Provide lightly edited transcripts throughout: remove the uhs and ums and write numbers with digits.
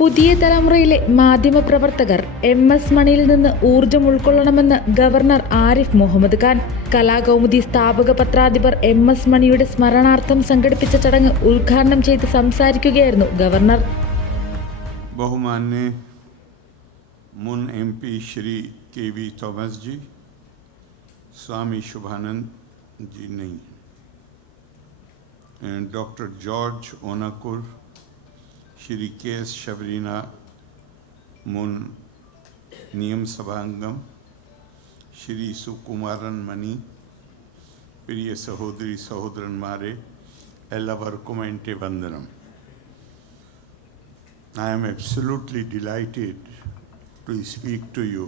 പുതിയ തലമുറയിലെ മാധ്യമപ്രവർത്തകർ MS മണിയിൽ നിന്ന് ഊർജം ഉൾക്കൊള്ളണമെന്ന് ഗവർണർ ആരിഫ് മുഹമ്മദ് ഖാൻ. കലാകൗമുദി സ്ഥാപക പത്രാധിപർ MS മണിയുടെ സ്മരണാർത്ഥം സംഘടിപ്പിച്ച ചടങ്ങ് ഉദ്ഘാടനം ചെയ്ത് സംസാരിക്കുകയായിരുന്നു ഗവർണർ. ബഹുമാന്യ മുൻ MP ശ്രീ KV തോമസ് ജി, സ്വാമി ശുഭാനന്ദ് जी नहीं, डॉक्टर जॉर्ज ओनाकुर, श्री KS शबरीना मुन नियम सभांगम, श्री सुकुमारन मणि, प्रिय सहोदरी सहोदरन मारे एल्लावर्कुम एंटे वंदनम. I am absolutely delighted to speak to you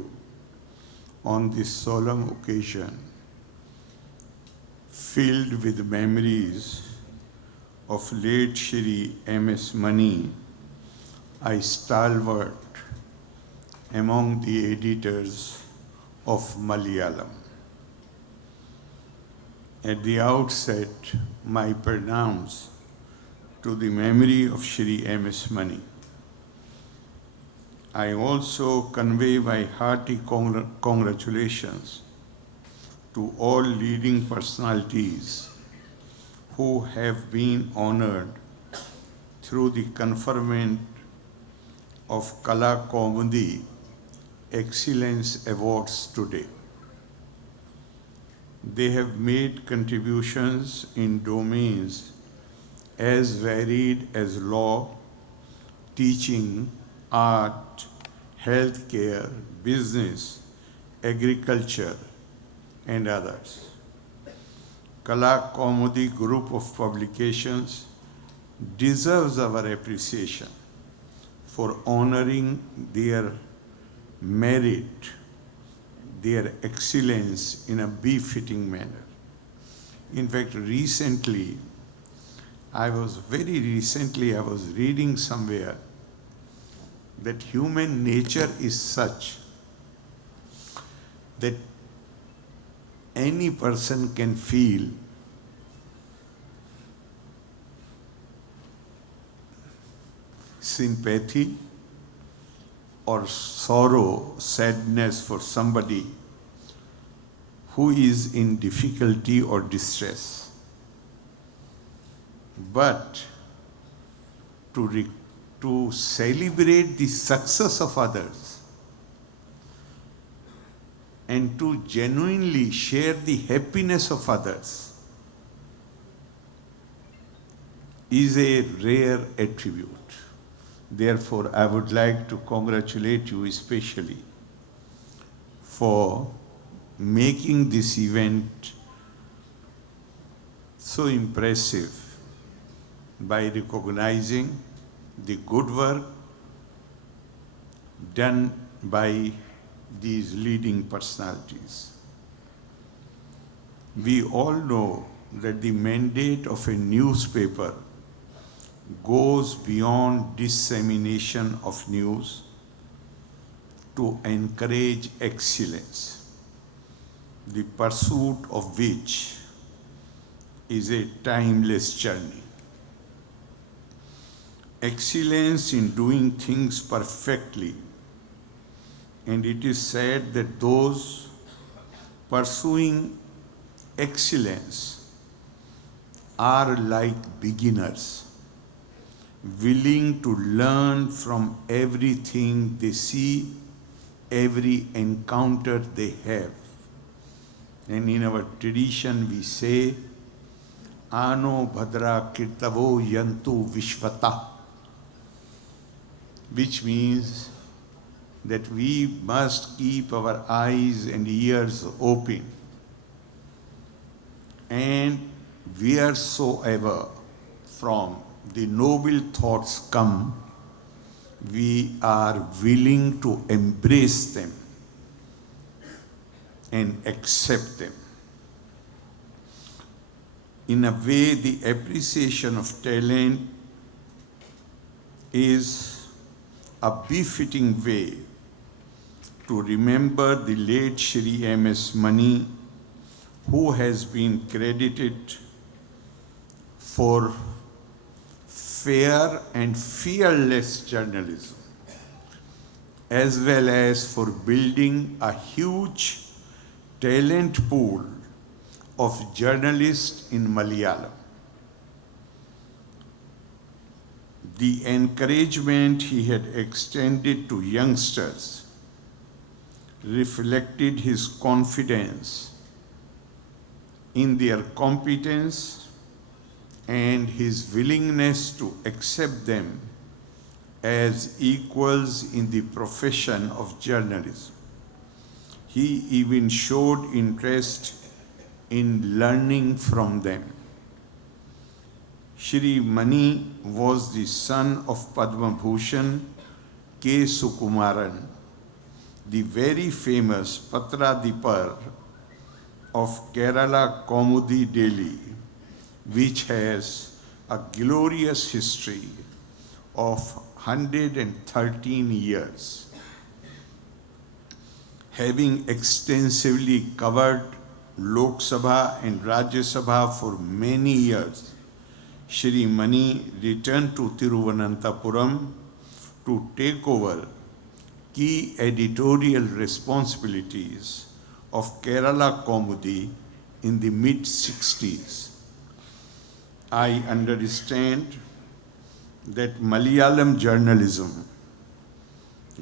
on this solemn occasion filled with memories of late Shri MS Mani, a stalwart among the editors of Malayalam. At the outset, my pranams to the memory of Shri MS Mani. I also convey my hearty congratulations to all leading personalities who have been honored through the conferment of Kalakaumudi Excellence Awards today. They have made contributions in domains as varied as law, teaching, art, healthcare, business, agriculture, and others. Kalakaumudi group of publications deserves our appreciation for honoring their merit, their excellence in a befitting manner. In fact, very recently I was reading somewhere that human nature is such that any person can feel sympathy or sorrow, sadness for somebody who is in difficulty or distress. But to celebrate the success of others and to genuinely share the happiness of others is a rare attribute. Therefore, I would like to congratulate you especially for making this event so impressive by recognizing the good work done by these leading personalities. We all know that the mandate of a newspaper goes beyond dissemination of news to encourage excellence, the pursuit of which is a timeless journey. Excellence in doing things perfectly, and it is said that those pursuing excellence are like beginners, willing to learn from everything they see, every encounter they have. And in our tradition we say, Ano Bhadra Kirtavo Yantu Vishvata, which means that we must keep our eyes and ears open, and wheresoever from the noble thoughts come, we are willing to embrace them and accept them. In a way, the appreciation of talent is a befitting way to remember the late Shri MS Mani, who has been credited for fair and fearless journalism, as well as for building a huge talent pool of journalists in Malayalam. The encouragement he had extended to youngsters reflected his confidence in their competence and his willingness to accept them as equals in the profession of journalism. He even showed interest in learning from them. Shri Mani was the son of Padma Bhushan K. Sukumaran, the very famous Patradipar of Kalakaumudi, Delhi, which has a glorious history of 113 years. Having extensively covered Lok Sabha and Rajya Sabha for many years, Shri Mani returned to Thiruvananthapuram to take over key editorial responsibilities of Kalakaumudi in the mid-60s. I understand that Malayalam journalism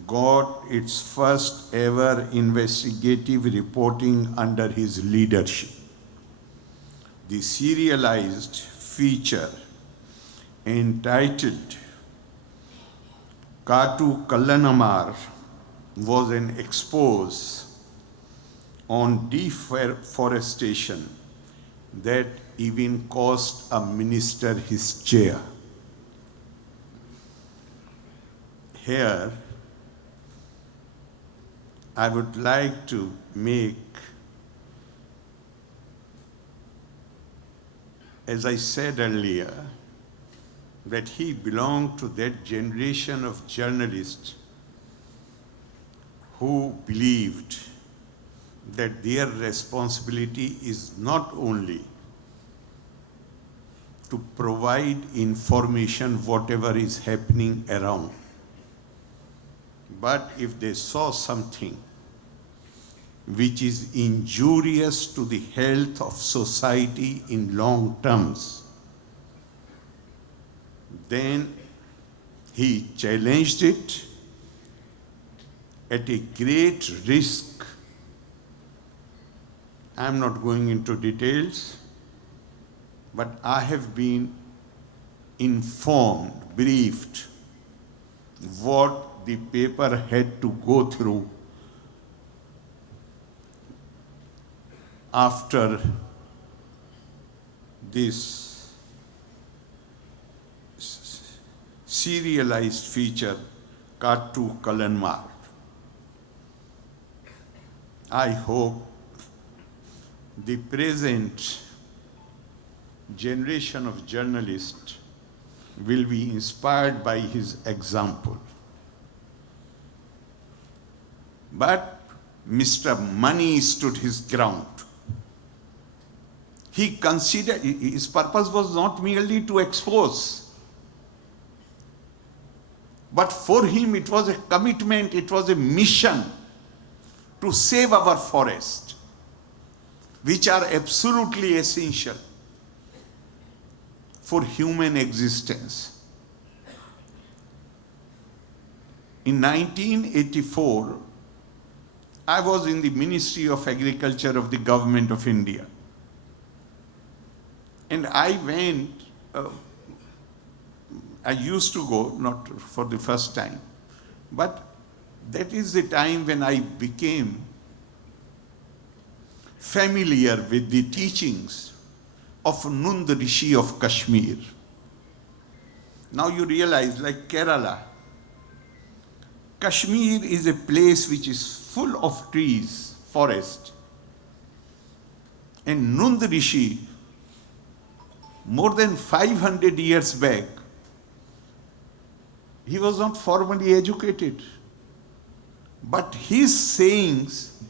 got its first ever investigative reporting under his leadership. The serialized feature entitled Katu Kallanamar was an expose on deforestation that even cost a minister his chair. Here, I would like to make, as I said earlier, that he belonged to that generation of journalists who believed that their responsibility is not only to provide information whatever is happening around, but if they saw something which is injurious to the health of society in long terms, then he challenged it at a great risk. I'm not going into details, but I have been informed, briefed, what the paper had to go through after this serialized feature, Katu Kallanamar. I hope the present generation of journalists will be inspired by his example. But Mr. Mani stood his ground. He considered, his purpose was not merely to expose, but for him it was a commitment, it was a mission to save our forest, which are absolutely essential for human existence. In 1984, I was in the Ministry of Agriculture of the Government of India. And I went, I used to go, not for the first time, but that is the time when I became familiar with the teachings of Nund Rishi of Kashmir. Now you realize, like Kerala, Kashmir is a place which is full of trees, forest. And Nund Rishi, more than 500 years back, he was not formally educated. But his sayings,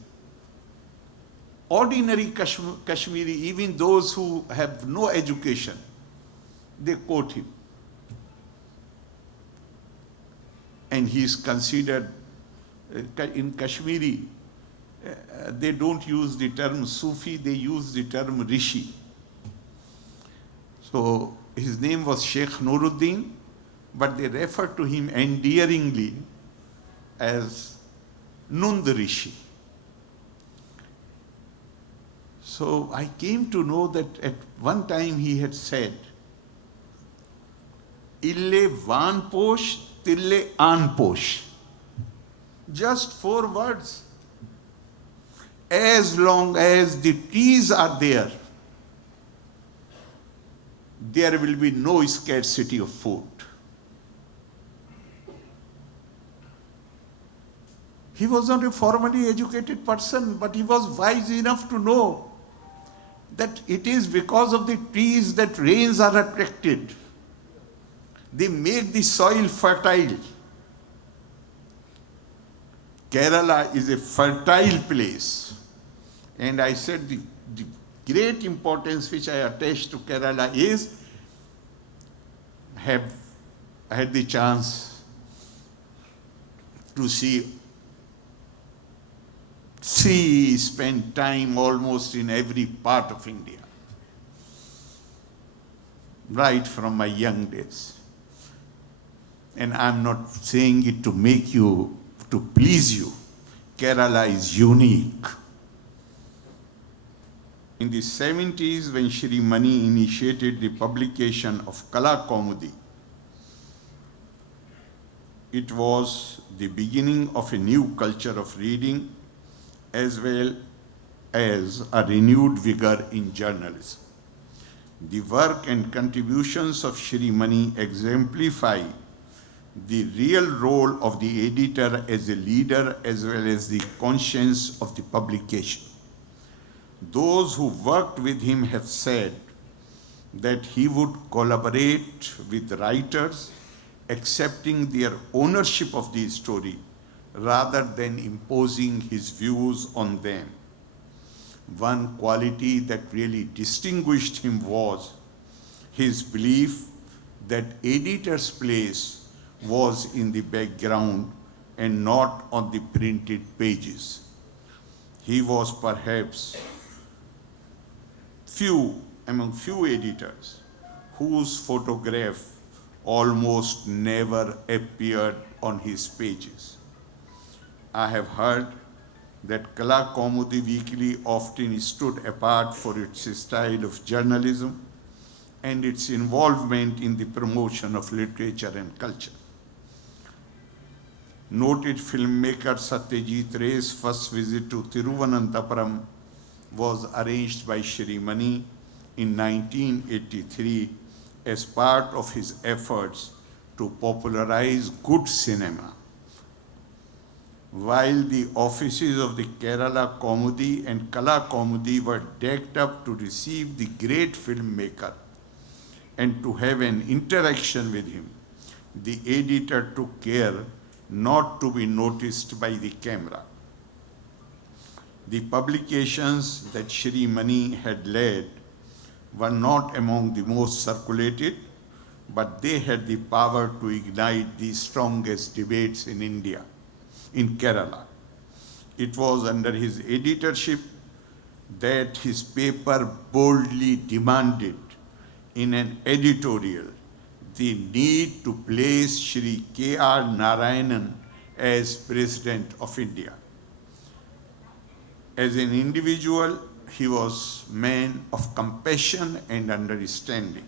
ordinary Kashmiri, even those who have no education, they quote him. and he is considered, in Kashmiri, they don't use the term Sufi, they use the term Rishi. So his name was Sheikh Nuruddin, but they refer to him endearingly as Nund Rishi. So I came to know that at one time he had said, Ille Vanposh, Tille Anposh. Just 4 words. As long as the trees are there, there will be no scarcity of food. He was not a formally educated person, but he was wise enough to know that it is because of the trees that rains are attracted. They make the soil fertile. Kerala is a fertile place. And I said the great importance which I attach to Kerala is, I had the chance to spend time almost in every part of India, right from my young days. And I'm not saying it to make you, to please you. Kerala is unique. In the 70s, when Shri Mani initiated the publication of Kalakaumudi, it was the beginning of a new culture of reading as well as a renewed vigor in journalism. The work and contributions of Shri Mani exemplify the real role of the editor as a leader as well as the conscience of the publication. Those who worked with him have said that he would collaborate with writers, accepting their ownership of the story rather than imposing his views on them. One quality that really distinguished him was his belief that editor's place was in the background and not on the printed pages. He was perhaps among few editors whose photograph almost never appeared on his pages. I have heard that Kalakaumudi Weekly often stood apart for its style of journalism and its involvement in the promotion of literature and culture. Noted filmmaker Satyajit Ray's first visit to Thiruvananthapuram was arranged by Shri Mani in 1983 as part of his efforts to popularize good cinema. While the offices of the Kerala Kaumudi and Kalakaumudi were decked up to receive the great filmmaker and to have an interaction with him, the editor took care not to be noticed by the camera. The publications that Shri Mani had led were not among the most circulated, but they had the power to ignite the strongest debates in India, in Kerala. It was under his editorship that his paper boldly demanded in an editorial the need to place Shri K.R. Narayanan as President of India. As an individual, he was a man of compassion and understanding.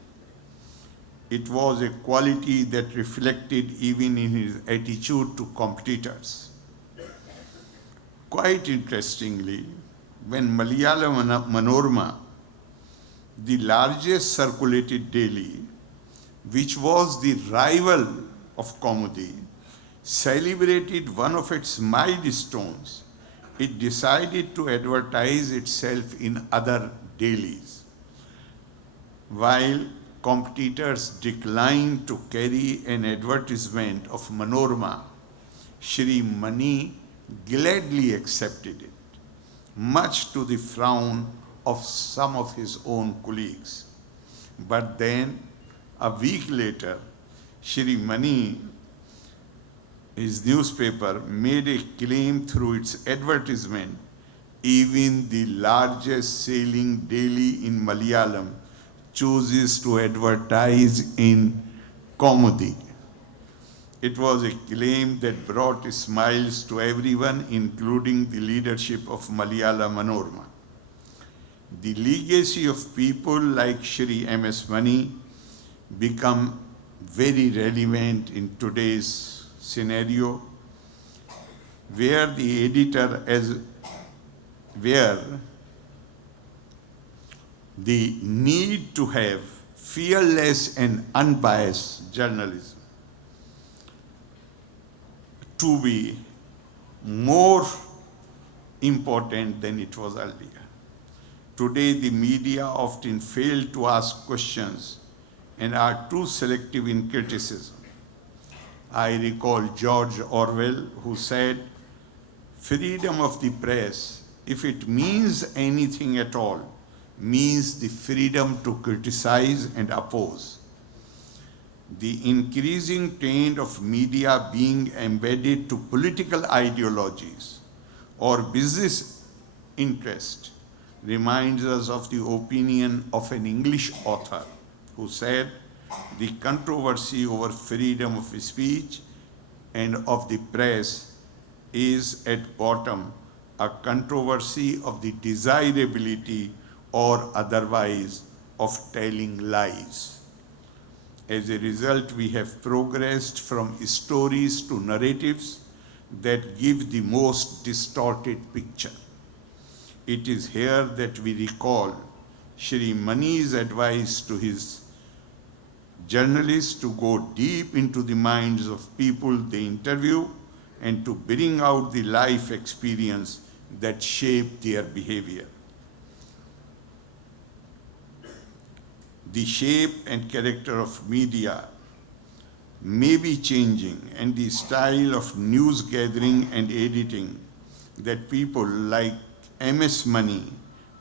It was a quality that reflected even in his attitude to competitors. Quite interestingly, when Malayalam Manorama, the largest circulated daily, which was the rival of Kaumudi, celebrated one of its milestones, it decided to advertise itself in other dailies. While competitors declined to carry an advertisement of Manorama, Shri Mani gladly accepted it, much to the frown of some of his own colleagues. But then, a week later, Shri Mani his newspaper made a claim through its advertisement. Even the largest selling daily in Malayalam chooses to advertise in Kalakaumudi. It was a claim that brought smiles to everyone, including the leadership of Malayalam Manorama. The legacy of people like Shri M.S. Mani become very relevant in today's scenario, where the editor where the need to have fearless and unbiased journalism to be more important than it was earlier. Today, the media often fail to ask questions and are too selective in criticism. I recall George Orwell, who said, "Freedom of the press, if it means anything at all, means the freedom to criticize and oppose." The increasing trend of media being embedded to political ideologies or business interest reminds us of the opinion of an English author who said, "The controversy over freedom of speech and of the press is at bottom a controversy of the desirability or otherwise of telling lies." As a result, we have progressed from stories to narratives that give the most distorted picture. It is here that we recall Shri Mani's advice to his journalists to go deep into the minds of people they interview and to bring out the life experience that shape their behavior. The shape and character of media may be changing, and the style of news gathering and editing that people like M.S. Mani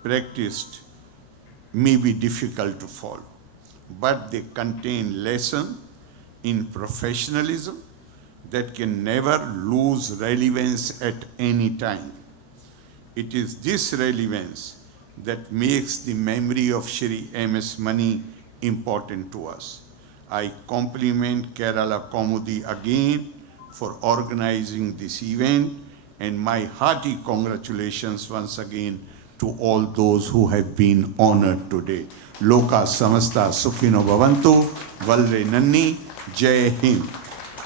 practiced may be difficult to follow, but they contain lessons in professionalism that can never lose relevance at any time. It is this relevance that makes the memory of Shri M.S. Mani important to us. I compliment Kalakaumudi again for organizing this event, and my hearty congratulations once again to all those who have been honored today. Loka samasta sukhino bhavantu, valre nanni, jai hind.